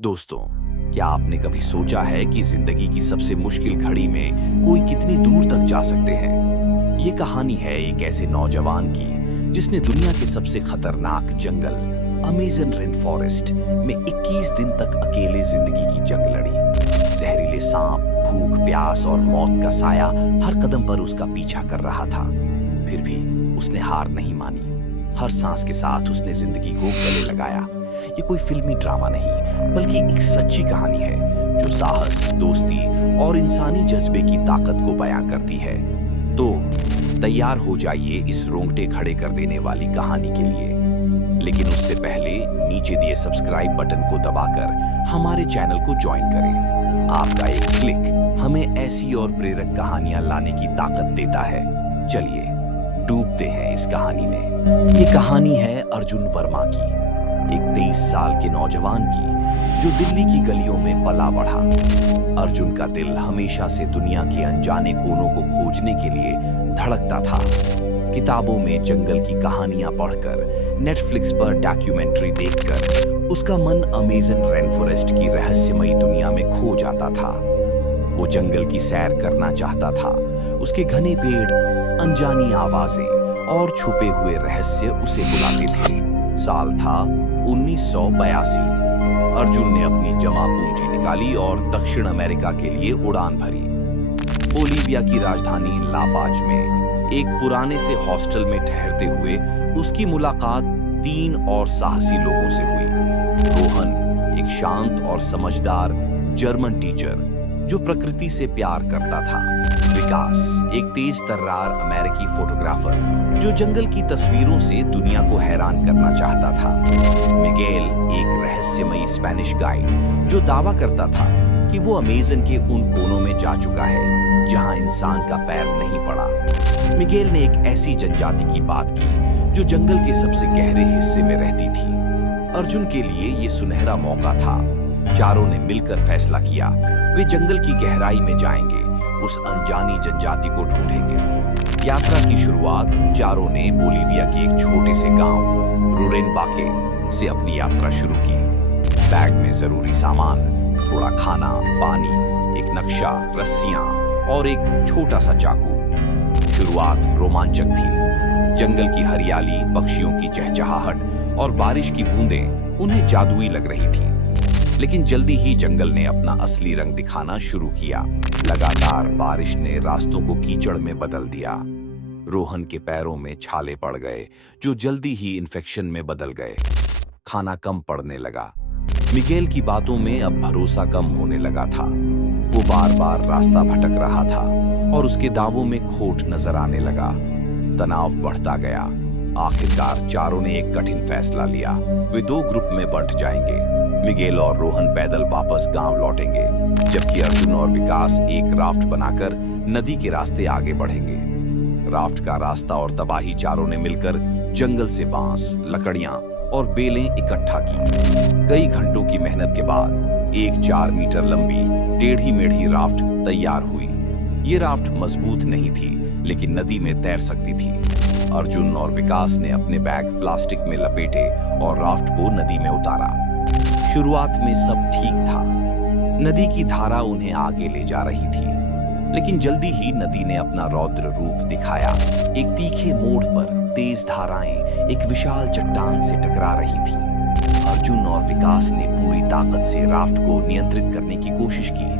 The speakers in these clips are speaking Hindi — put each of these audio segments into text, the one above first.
दोस्तों, क्या आपने कभी सोचा है कि जिंदगी की सबसे मुश्किल घड़ी में कोई कितनी दूर तक जा सकते हैं? ये कहानी है एक ऐसे नौजवान की जिसने दुनिया के सबसे खतरनाक जंगल अमेज़न रेन फॉरेस्ट में 21 दिन तक अकेले जिंदगी की जंग लड़ी। जहरीले सांप, भूख, प्यास और मौत का साया हर कदम पर उसका पीछा कर रहा था। फिर भी उसने हार नहीं मानी। हर सांस के साथ उसने जिंदगी को गले लगाया। ये कोई फिल्मी ड्रामा नहीं, बल्कि एक सच्ची कहानी है जो साहस, दोस्ती और इंसानी जज्बे की ताकत को बयां करती है। तो तैयार हो जाइए इस रोंगटे खड़े कर देने वाली कहानी के लिए। लेकिन उससे पहले नीचे दिए सब्सक्राइब बटन को दबाकर हमारे चैनल को ज्वाइन करें। आपका एक क्लिक हमें ऐसी और प्रेरक कहानियां लाने की ताकत देता है। चलिए डूबते हैं इस कहानी में। ये कहानी है अर्जुन वर्मा की, एक 23 साल के नौजवान की जो दिल्ली की गलियों में पला बढ़ा। अर्जुन का दिल हमेशा से दुनिया के अनजाने कोनों को खोजने के लिए धड़कता था। किताबों में जंगल की कहानियां पढ़कर, नेटफ्लिक्स पर डॉक्यूमेंट्री देखकर उसका मन अमेज़न रेन फॉरेस्ट की रहस्यमयी दुनिया में खो जाता था। वो जंगल की सैर करना चाहता था। उसके घने पेड़, अनजानी आवाजें और छुपे हुए रहस्य उसे बुलाते थे। साल था 1982। अर्जुन ने अपनी जमा पूंजी निकाली और दक्षिण अमेरिका के लिए उड़ान भरी। बोलीविया की राजधानी लापाज में एक पुराने से हॉस्टल में ठहरते हुए उसकी मुलाकात 3 और साहसी लोगों से हुई। रोहन, एक शांत और समझदार जर्मन टीचर जो प्रकृति से प्यार करता था। विकास, एक तेज तर्रार अमेरिकी फोटोग्राफर जो जंगल की तस्वीरों से दुनिया को हैरान करना चाहता था। मिगेल, एक रहस्यमयी स्पेनिश गाइड जो दावा करता था कि वो अमेज़न के उन कोनों में जा चुका है जहां इंसान का पैर नहीं पड़ा। मिगेल ने एक ऐसी जनजाति की बात की जो जंगल के सबसे गहरे हिस्से में रहती थी। अर्जुन के लिए ये सुनहरा मौका था। चारों ने मिलकर फैसला किया, वे जंगल की गहराई में जाएंगे, उस अनजानी जनजाति को ढूंढेंगे। यात्रा की शुरुआत चारों ने बोलीविया के एक छोटे से गांव रुरेनबाके से अपनी यात्रा शुरू की। बैग में जरूरी सामान, थोड़ा खाना, पानी, एक नक्शा, रस्सियां और एक छोटा सा चाकू। शुरुआत रोमांचक थी। जंगल की हरियाली, पक्षियों की चहचहाहट और बारिश की बूंदें उन्हें जादुई लग रही थी। लेकिन जल्दी ही जंगल ने अपना असली रंग दिखाना शुरू किया। लगातार बारिश ने रास्तों को कीचड़ में बदल दिया। रोहन के पैरों में छाले पड़ गए जो जल्दी ही इन्फेक्शन में बदल गए। खाना कम पड़ने लगा। मिगेल की बातों में अब भरोसा कम होने लगा था। वो बार बार रास्ता भटक रहा था और उसके दावों में खोट नजर आने लगा। तनाव बढ़ता गया। आखिरकार चारों ने एक कठिन फैसला लिया। वे 2 ग्रुप में बंट जाएंगे। मिगेल और रोहन पैदल वापस गांव लौटेंगे, जबकि अर्जुन और विकास एक राफ्ट बनाकर नदी के रास्ते आगे बढ़ेंगे। राफ्ट का रास्ता और तबाही चारों ने मिलकर जंगल से बांस, लकड़ियां और बेलें इकट्ठा की। कई घंटों की मेहनत के बाद एक 4 मीटर लंबी टेढ़ी मेढ़ी राफ्ट तैयार हुई। ये राफ्ट मजबूत नहीं थी, लेकिन नदी में तैर सकती थी। अर्जुन और विकास ने अपने बैग प्लास्टिक में लपेटे और राफ्ट को नदी में उतारा। शुरुआत में सब ठीक था। नदी की धारा उन्हें आगे ले जा रही थी, लेकिन जल्दी ही नदी ने अपना रौद्र रूप दिखाया। एक तीखे मोड़ पर तेज धाराएं एक विशाल चट्टान से टकरा रही थीं। अर्जुन और विकास ने पूरी ताकत से राफ्ट को नियंत्रित करने की कोशिश की,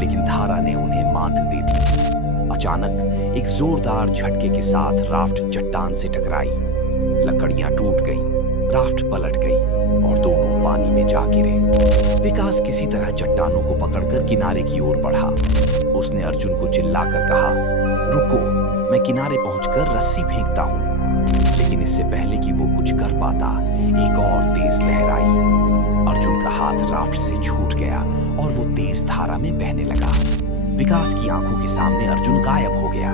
लेकिन धारा ने उन्हें मात दे दी। अचानक एक जोरदार झटके के साथ राफ्ट चट्टान से टकराई। लकड़ियां टूट गईं, राफ्ट पलट गई और दोनों पानी में जा गिरे। विकास किसी तरह चट्टानों को पकड़कर किनारे की ओर बढ़ा। उसने अर्जुन को चिल्लाकर कहा, रुको, मैं किनारे पहुंचकर रस्सी फेंकता हूं। लेकिन इससे पहले कि वो कुछ कर पाता, एक और तेज लहर आई। अर्जुन का हाथ राफ्ट से छूट गया और वो तेज धारा में बहने लगा। विकास की आंखों के सामने अर्जुन गायब हो गया।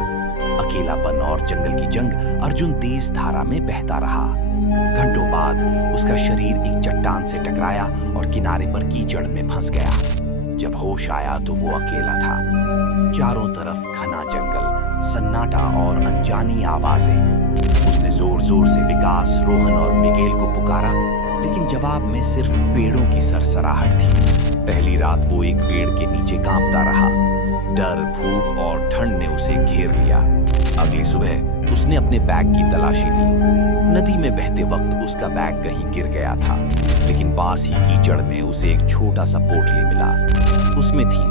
अकेलापन और जंगल की जंग, अर्जुन तेज धारा में बहता रहा। घंटों बाद उसका शरीर एक चट्टान से टकराया और किनारे पर कीचड़ में फंस गया। जब होश आया तो वो अकेला था। चारों तरफ घना जंगल, सन्नाटा और अनजानी आवाजें। उसने जोर जोर से विकास, रोहन और मिगेल को पुकारा, लेकिन जवाब में सिर्फ पेड़ों की सरसराहट थी। पहली रात वो एक पेड़ के नीचे कांपता रहा। डर, भूख और ठंड ने उसे घेर लिया। अगली सुबह उसने अपने बैग की तलाशी ली। नदी में बहते वक्त उसका बैग कहीं गिर गया था, लेकिन पास ही कीचड़ में उसे एक छोटा सा पोटली मिला। उसमें थी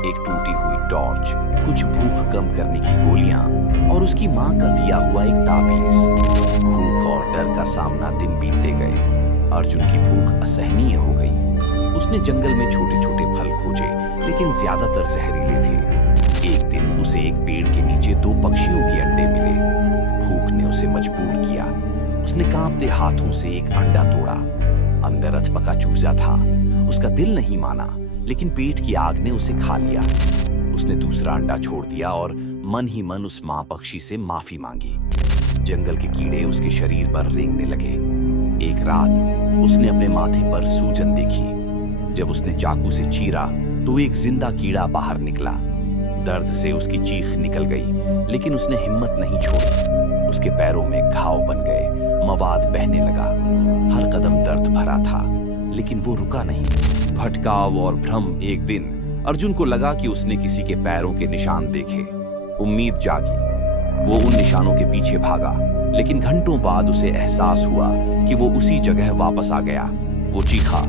एक टूटी हुई टॉर्च, कुछ भूख कम करने की गोलियां और उसकी माँ का दिया हुआ एक ताबीज। भूख और डर का सामना दिन बीतते गए। अर्जुन की भूख असहनीय हो गई। उसने जंगल में छोटे छोटे फल खोजे, लेकिन ज्यादातर जहरीले थे। एक दिन उसे एक पेड़ के नीचे 2 पक्षियों के अंडे मिले। भूख ने उसे मजबूर किया। उसने कांपते हाथों से एक अंडा तोड़ा। अंदर अधपका चूजा था। उसका दिल नहीं माना, लेकिन पेट की आग ने उसे खा लिया। उसने दूसरा अंडा छोड़ दिया और मन ही मन उस मां पक्षी से माफी मांगी। जंगल के कीड़े उसके शरीर पर रेंगने लगे। एक रात उसने अपने माथे पर सूजन देखी। जब उसने चाकू से चीरा तो एक जिंदा कीड़ा बाहर निकला। दर्द से उसकी चीख निकल गई, लेकिन उसने हिम्मत नहीं छोड़ी। उसके पैरों में घाव बन गए, मवाद बहने लगा। हर कदम दर्द भरा था, लेकिन वो रुका नहीं। भटकाव और भ्रम। एक दिन अर्जुन को लगा कि उसने किसी के पैरों के निशान देखे। उम्मीद जागी। वो उन निशानों के पीछे भागा, लेकिन घंटों बाद उसे एहसास हुआ कि वो उसी जगह वापस आ गया। वो चीखा,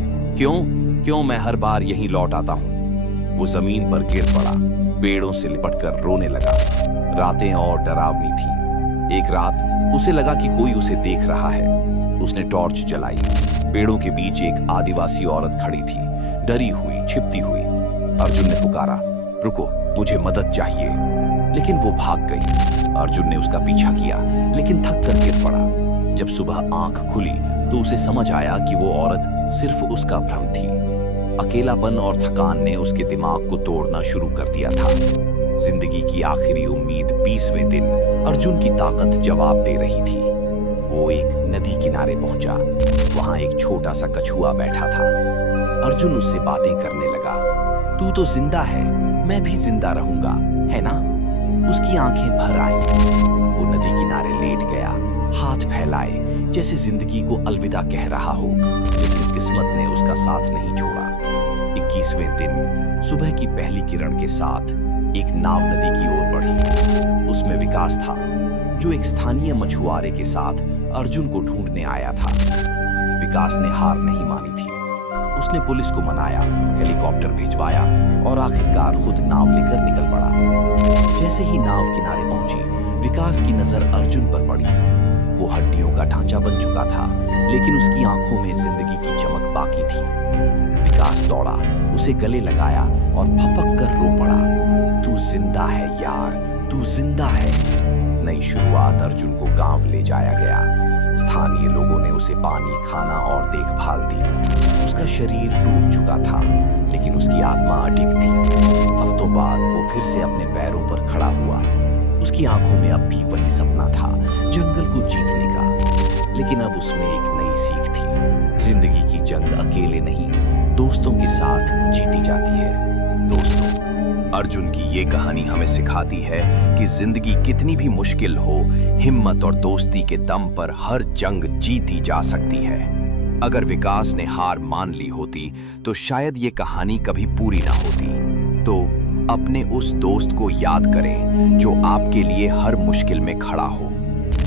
क्यों मैं हर बार यहीं लौट आता हूँ। वो जमीन पर गिर पड़ा, पेड़ों से लिपटकर रोने लगा। रातें और डरावनी थीं। एक रात उसे लगा कि कोई उसे देख रहा है। उसने टॉर्च जलाई। पेड़ों के बीच एक आदिवासी औरत खड़ी थी, डरी हुई, छिपती हुई। अर्जुन ने पुकारा, रुको, मुझे मदद चाहिए। लेकिन वो भाग गई। अर्जुन ने उसका पीछा किया, लेकिन थक कर गिर पड़ा। जब सुबह आंख खुली तो उसे समझ आया कि वो औरत सिर्फ उसका भ्रम थी। अकेलापन और थकान ने उसके दिमाग को तोड़ना शुरू कर दिया था। जिंदगी की आखिरी उम्मीद 20वें दिन अर्जुन की ताकत जवाब दे रही थी। वो एक नदी किनारे पहुंचा। वहां एक छोटा सा कछुआ बैठा था। अर्जुन उससे बातें करने लगा। तू तो जिंदा है, मैं भी जिंदा रहूंगा, है ना? उसकी आंखें भर आईं। वो नदी किनारे लेट गया, हाथ फैलाए, जैसे जिंदगी को अलविदा कह रहा हो। लेकिन किस्मत ने उसका साथ नहीं छोड़ा। 21वें दिन सुबह की पहली किरण के साथ एक नाव नदी की ओर बढ़ी। उसमें विकास था, जो एक स्थानीय मछुआरे के साथ अर्जुन को ढूंढने आया था। विकास ने हार नहीं मानी थी। उसने पुलिस को मनाया, हेलीकॉप्टर भिजवाया और आखिरकार खुद नाव लेकर निकल पड़ा। जैसे ही नाव किनारे पहुंची, विकास की नजर अर्जुन पर पड़ी। वो हड्डियों का ढांचा बन चुका था, लेकिन उसकी आंखों में जिंदगी की चमक बाकी थी। विकास दौड़ा, उसे गले लगाया और फपक कर रो पड़ा। तू जिंदा है यार, तू जिंदा है। नई शुरुआत। अर्जुन को गांव ले जाया गया। स्थानीय लोगों ने उसे पानी, खाना और देखभाल दी। उसका शरीर टूट चुका था, लेकिन उसकी आत्मा अडिग थी। हफ्तों बाद वो फिर से अपने पैरों पर खड़ा हुआ। उसकी आंखों में अब भी वही सपना था, जंगल को जीतने का। लेकिन अब उसमें एक नई सीख थी। जिंदगी की जंग अकेले नहीं, दोस्तों के साथ जीती जाती है। दोस्तों, अर्जुन की ये कहानी हमें सिखाती है कि जिंदगी कितनी भी मुश्किल हो, हिम्मत और दोस्ती के दम पर हर जंग जीती जा सकती है। अगर विकास ने हार मान ली होती तो शायद ये कहानी कभी पूरी ना होती। तो अपने उस दोस्त को याद करें जो आपके लिए हर मुश्किल में खड़ा हो।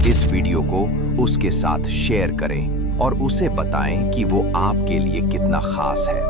इस वीडियो को उसके साथ शेयर करें और उसे बताएं कि वो आपके लिए कितना खास है।